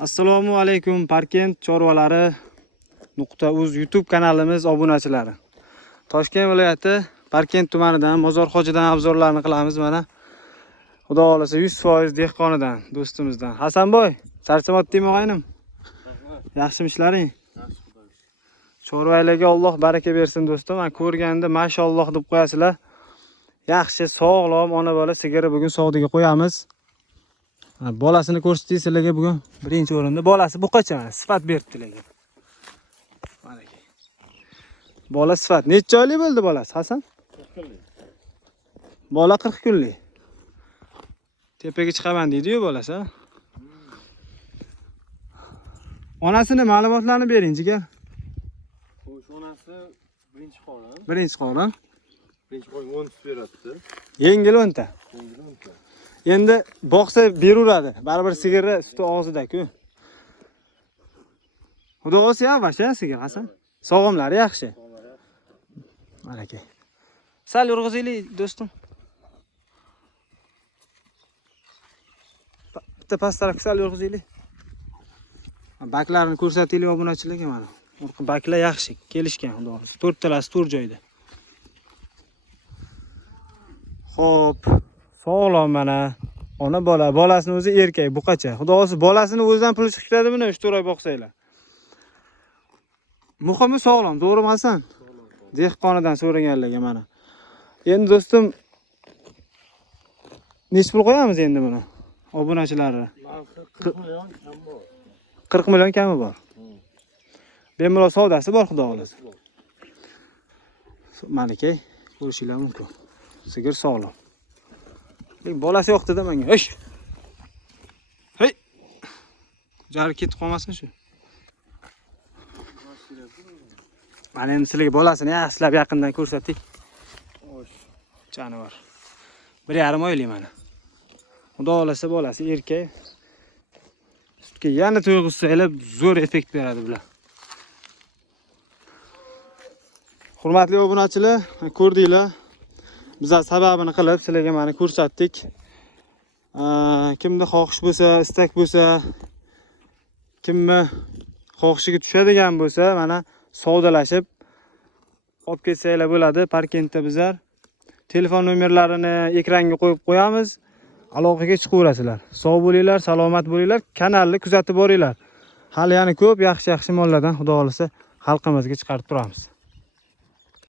Assalomu alaykum Parkent chorvalari.uz YouTube kanalimiz obunachilari. Toshkent viloyati Parkent tumanidan Mozorxo'jadan obzorlarni qilamiz mana. Xudo xolasa 100% dehqonidan, do'stimizdan. Hasanboy, charchamoqdingmi og'aynim? Yaxshimi ishlaring? Yaxshi xudo. Chorvalarga Alloh baraka bersin do'stim. Men ko'rganda mashalloh deb qo'yasizlar. Yaxshi, sog'lom ona bola sigiri bugun sog'diga qo'yamiz. Bolasini ko'rsatdik sizlarga bugun birinchi o'rinda. Bolasi buqacha mana sifat beribdilar. Mana aka. Bola sifat. Necha oylik bo'ldi bolasi, Hasan? 40 kunlik. Bola 40 kunlik. Tepaga chiqaman deydi-yu bolasi, ha? Onasini ma'lumotlarini bering, jigar. Xo'sh, onasi birinchi qorin. Birinchi qorin. Birinchi qorin 10 sut beradi. Yengil 10 ta. Yengil 10 ta. Endi boqsa beraveradi. Baribir sigiri suti og'zida-ku. Xudo o'zi yaxshi sigir, Hasan. Sog'omlari yaxshi. Mana aka. Sal yurg'izaylik, do'stim. Bitta pastroq sal yurg'izaylik. Baklarini ko'rsataylik obunachilarga mana. Baklar yaxshi, kelishgan xudo o'zi. 4 talasi 4 joyda. Xo'p. Sog'lom mana. Ona bola, bolasini o'zi erkak, buqacha. Xudo o'zi bolasini o'zidan pul chiqib ketadi buni 3 oy boqsanglar. Muhimi sog'lom, to'g'rimi Hasan? Dehqonidan so'raganlarga mana. Endi do'stim nechta pul qo'yamiz endi buni? Obunachilari. 40 million kam bor. 40 million kami bor. Bemalol savdosi bor, xudo xolasa. Mana aka, ko'rishinglar mumkin. Sigir sog'lom. Bolasi yo'qdi-da menga. Ish. Hey. Jari ketib qolmasin shu. Mana endi sizlarga bolasini yaxshilab yaqindan ko'rsating. Xo'sh. Jonivor. 1,5 oylik mana. Xudo xolasa bolasi erkak. Sutga yana to'yg'izsa elab zo'r effekt beradi bular. Hurmatli obunachilar, ko'rdinglar. Biz sababini qilib sizlarga mana ko'rsatdik. Kimda xohish bo'lsa, istak bo'lsa, kimni xohishiga tushadigan bo'lsa, mana savdolashib olib ketsanglar bo'ladi. Parkentda bizlar telefon nomerlarini ekranga qo'yib qo'yamiz. Aloqaga chiqaverasizlar. Sog' bo'linglar, salomat bo'linglar. Kanalni kuzatib boringlar. Hali yana ko'p yaxshi mollardan xudo xolasa xalqimizga chiqarib turamiz.